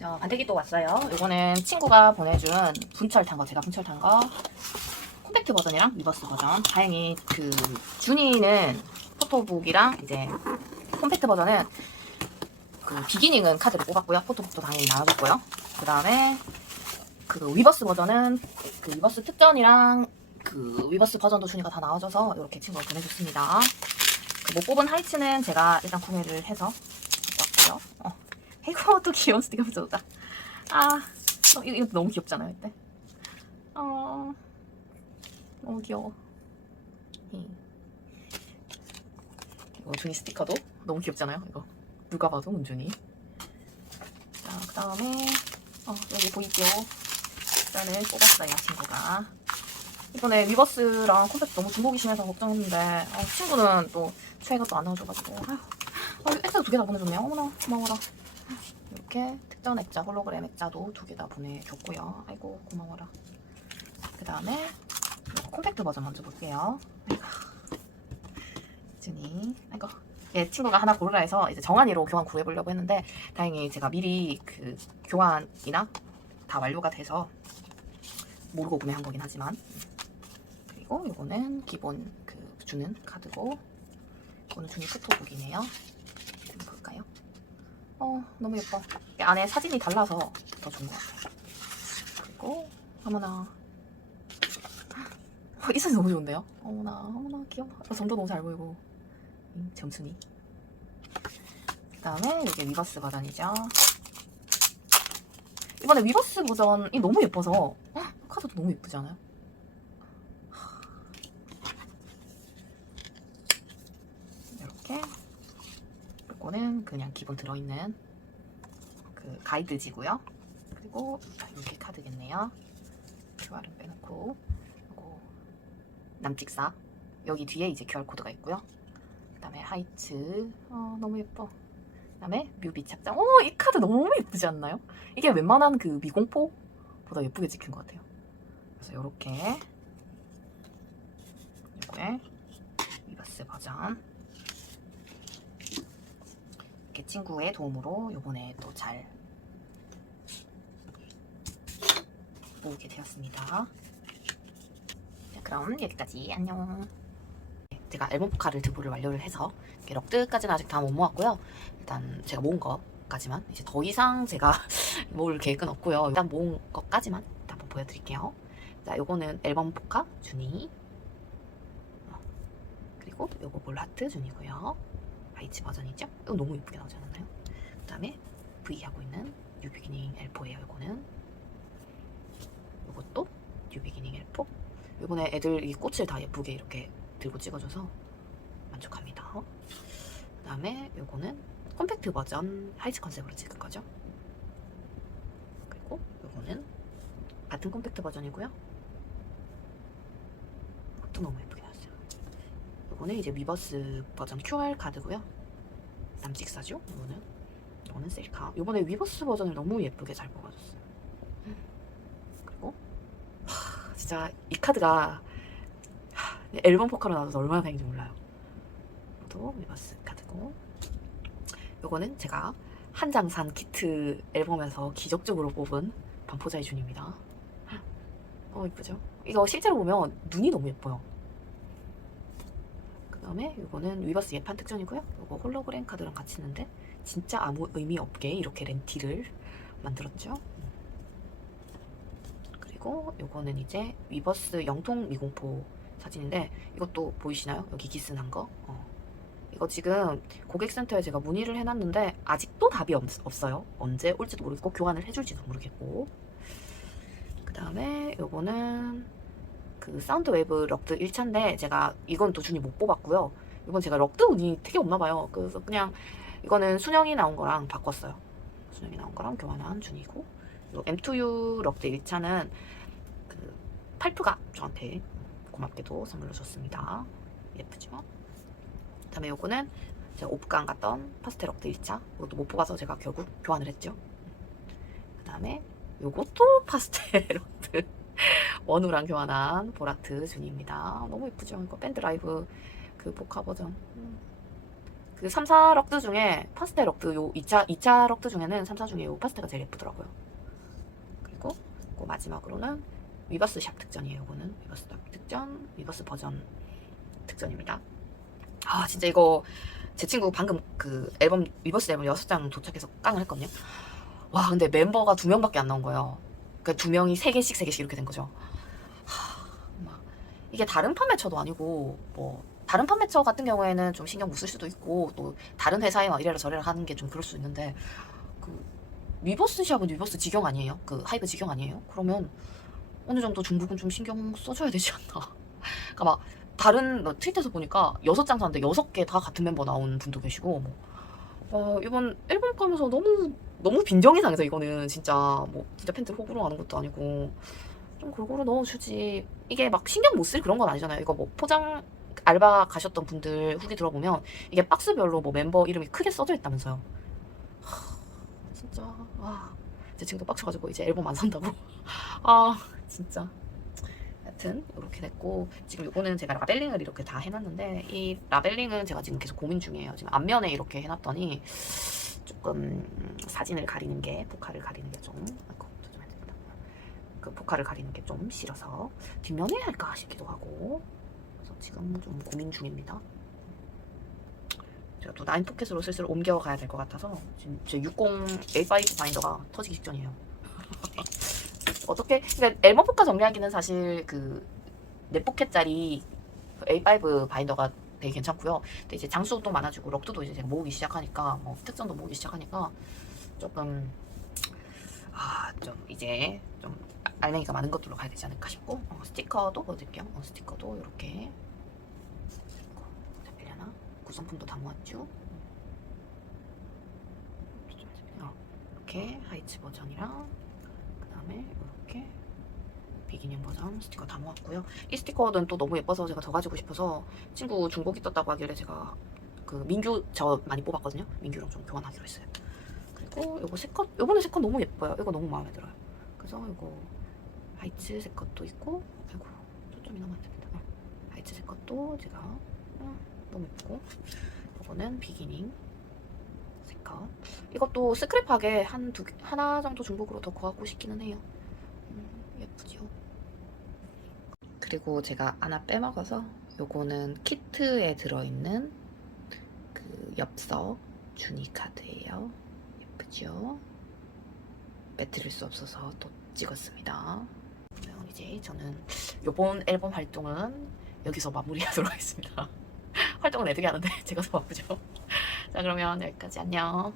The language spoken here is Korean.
자, 반대기 또 왔어요. 이거는 친구가 보내준 분철 탄 거, 제가 분철 탄 거. 콤팩트 버전이랑 리버스 버전. 다행히 그 준이는 포토북이랑 이제 콤팩트 버전은 그 비기닝은 카드를 뽑았고요. 포토북도 당연히 나눠줬고요. 그 다음에 그 위버스 버전은 그 위버스 특전이랑 그 위버스 버전도 준이가 다 나와줘서 이렇게 친구가 보내줬습니다. 그 못 뽑은 하이츠는 제가 일단 구매를 해서 왔고요. 어. 이거 또 귀여운 스티커 붙여줬다. 아, 어, 이거, 이거 너무 귀엽잖아요, 이때. 어, 너무 귀여워. 이. 이거 준이 스티커도 너무 귀엽잖아요, 이거. 누가 봐도 은준이. 자, 그 다음에, 어, 여기 보이죠? 일단은 뽑았어요, 친구가. 이번에 리버스랑 콘셉트 너무 중복이 심해서 걱정했는데, 어, 친구는 또 최애가 또 안 나와줘가지고, 아휴. 아, 액자 두개 다 보내줬네요. 어머나, 고마워라. 이렇게 특전 액자, 홀로그램 액자도 두 개 다 보내줬고요. 아이고, 고마워라. 그 다음에 콤팩트 버전 먼저 볼게요. 준이. 아이고. 예, 친구가 하나 고르라 해서 이제 정한이로 교환 구해보려고 했는데 다행히 제가 미리 그 교환이나 다 완료가 돼서 모르고 구매한 거긴 하지만 그리고 이거는 기본 그 주는 카드고 이거는 준이 포토북이네요. 어 너무 예뻐. 안에 사진이 달라서 더 좋은 것 같아요. 그리고 어머나 어, 이 사진 너무 좋은데요? 어머나 어머나 귀여워. 어, 점도 너무 잘 보이고 음, 점순이. 그 다음에 이게 위버스 버전이죠. 이번에 위버스 버전이 너무 예뻐서 헉, 카드도 너무 예쁘지 않아요? 이렇게 이 거는 그냥 기본 들어있는 그 가이드지고요. 그리고 이렇게 카드겠네요. QR은 빼놓고 이거 남직사 여기 뒤에 이제 QR 코드가 있고요. 그다음에 하이츠 어, 너무 예뻐. 그다음에 뮤비 착장. 오, 이 카드 너무 예쁘지 않나요? 이게 웬만한 그 미공포보다 예쁘게 찍힌 것 같아요. 그래서 이렇게 이거에 위버스 버전 이렇게 친구의 도움으로 요번에 또 잘 모으게 되었습니다. 자, 그럼 여기까지 안녕. 제가 앨범 포카를 드부를 완료를 해서 럭드까지는 아직 다 못 모았고요. 일단 제가 모은 것까지만 이제 더 이상 제가 모을 계획은 없고요. 일단 모은 것까지만 한번 보여드릴게요. 자, 요거는 앨범 포카 준이 어, 그리고 요거 볼하트 준이고요. 아이치 버전이죠? 이거 너무 예쁘게 나오지 않았나요? 그 다음에 V 하고 있는 뉴 비기닝 L4예요. 요거는 요것도 뉴 비기닝 L4 요번에 애들 이 꽃을 다 예쁘게 이렇게 들고 찍어줘서 만족합니다. 그 다음에 요거는 컴팩트 버전 하이츠 컨셉으로 찍을 거죠. 그리고 요거는 같은 컴팩트 버전이고요. 또 너무 예쁘게 요. 요거는 이제 위버스 버전 QR 카드고요. 남직사죠. 요거는 요거는 셀카. 요번에 위버스 버전을 너무 예쁘게 잘 뽑아줬어요. 그리고 하, 진짜 이 카드가 하, 앨범 포카로 나와서 얼마나 다행인지 몰라요. 또 위버스 카드고 요거는 제가 한 장 산 키트 앨범에서 기적적으로 뽑은 반포자의 준입니다. 어 이쁘죠? 이거 실제로 보면 눈이 너무 예뻐요. 그 다음에 이거는 위버스 예판 특전이고요. 이거 홀로그램 카드랑 같이 있는데 진짜 아무 의미 없게 이렇게 렌티를 만들었죠. 그리고 이거는 이제 위버스 영통 미공포 사진인데 이것도 보이시나요? 여기 기스 난 거. 어. 이거 지금 고객센터에 제가 문의를 해놨는데 아직도 답이 없, 없어요. 언제 올지도 모르겠고 교환을 해줄지도 모르겠고. 그 다음에 요거는 그 사운드 웨브 럭드 1차인데 제가 이건 또 준이 못 뽑았고요. 이건 제가 럭드 운이 되게 없나 봐요. 그래서 그냥 이거는 순영이 나온 거랑 바꿨어요. 순영이 나온 거랑 교환한 준이고 요 M2U 럭드 1차는 그 팔프가 저한테 고맙게도 선물로 줬습니다. 예쁘죠? 그다음에 요거는 제가 오프강 갔던 파스텔 럭드 1차 이것도 못 뽑아서 제가 결국 교환을 했죠. 그다음에 요것도 파스텔 럭드 원우랑 교환한 보라트 준입니다. 너무 예쁘죠? 이거 밴드 라이브 그 보카 버전. 음. 그 3, 4 럭드 중에 파스텔 럭드 요 2차 2차 럭드 중에는 3, 4 중에 요 파스텔가 제일 예쁘더라고요. 그리고 그 마지막으로는 위버스 샵 특전이에요. 이거는 위버스 샵 특전, 위버스 버전 특전입니다. 아 진짜 이거 제 친구 방금 그 앨범 위버스 앨범 6장 도착해서 깡을 했거든요. 와 근데 멤버가 두 명밖에 안 나온 거예요. 그러니까 두 명이 세 개씩 세 개씩 이렇게 된 거죠. 이게 다른 판매처도 아니고 뭐 다른 판매처 같은 경우에는 좀 신경 못 쓸 수도 있고 또 다른 회사에 막 이래라 저래라 하는 게 좀 그럴 수 있는데 그 위버스 샵은 위버스 직영 아니에요? 그 하이브 직영 아니에요? 그러면 어느 정도 중국은 좀 신경 써줘야 되지 않나? 그러니까 막 다른 뭐 트윗에서 보니까 여섯 장 샀는데 여섯 개 다 같은 멤버 나온 분도 계시고 뭐 어, 이번 앨범 가면서 너무 너무 빈정이 상해서 이거는 진짜 뭐 진짜 팬들 호구로 하는 것도 아니고 좀 골고루 넣어주지. 이게 막 신경 못 쓸 그런 건 아니잖아요. 이거 뭐 포장 알바 가셨던 분들 후기 들어보면 이게 박스별로 뭐 멤버 이름이 크게 써져 있다면서요. 하, 진짜 아, 제 친구도 빡쳐가지고 이제 앨범 안 산다고. 아 진짜. 하여튼 이렇게 됐고 지금 요거는 제가 라벨링을 이렇게 다 해놨는데 이 라벨링은 제가 지금 계속 고민 중이에요. 지금 앞면에 이렇게 해놨더니 조금 사진을 가리는 게 포카를 가리는 게 좀 그 포카를 가리는 게 좀 싫어서 뒷면에 할까 싶기도 하고 그래서 지금 좀 고민 중입니다. 제가 또 나인 포켓으로 슬슬 옮겨가야 될 것 같아서 지금 제 60 A5 바인더가 터지기 직전이에요. 어떻게 그러니까 앨범 포카 정리하기는 사실 그내 포켓짜리 A5 바인더가 되게 괜찮고요. 근데 이제 장수도 많아지고 럭드도 이제 모으기 시작하니까 뭐 특전도 모으기 시작하니까 조금 아 좀 이제 좀 알맹이가 많은 것들로 가야 되지 않을까 싶고 어, 스티커도 보여드릴게요. 어, 스티커도 이렇게 잡히려나? 구성품도 다 모았죠. 어, 이렇게 하이츠 버전이랑 그 다음에 이렇게 비기닝 버전 스티커 다 모았고요. 이 스티커는 또 너무 예뻐서 제가 더 가지고 싶어서 친구 중고기 떴다고 하길래 제가 그 민규 저 많이 뽑았거든요. 민규랑 좀 교환하기로 했어요. 그리고 요거 세컷 요번에 세컷 너무 예뻐요. 이거 너무 마음에 들어요. 그래서 이거 하이츠 세컷도 있고 아이고 초점이 너무 안 됩니다. 어, 하이츠 세컷도 제가 어, 너무 예쁘고 요거는 비기닝 세컷 이것도 스크랩하게 한두 개, 하나 정도 중복으로 더 구하고 싶기는 해요. 음, 예쁘죠? 그리고 제가 하나 빼먹어서 요거는 키트에 들어있는 그 엽서 주니 카드예요. 예쁘죠? 빼뜨릴 수 없어서 또 찍었습니다. 그러면 이제 저는 요번 앨범 활동은 여기서 마무리하도록 하겠습니다. 활동은 애들이 하는데 제가 더 바쁘죠. 자 그러면 여기까지 안녕.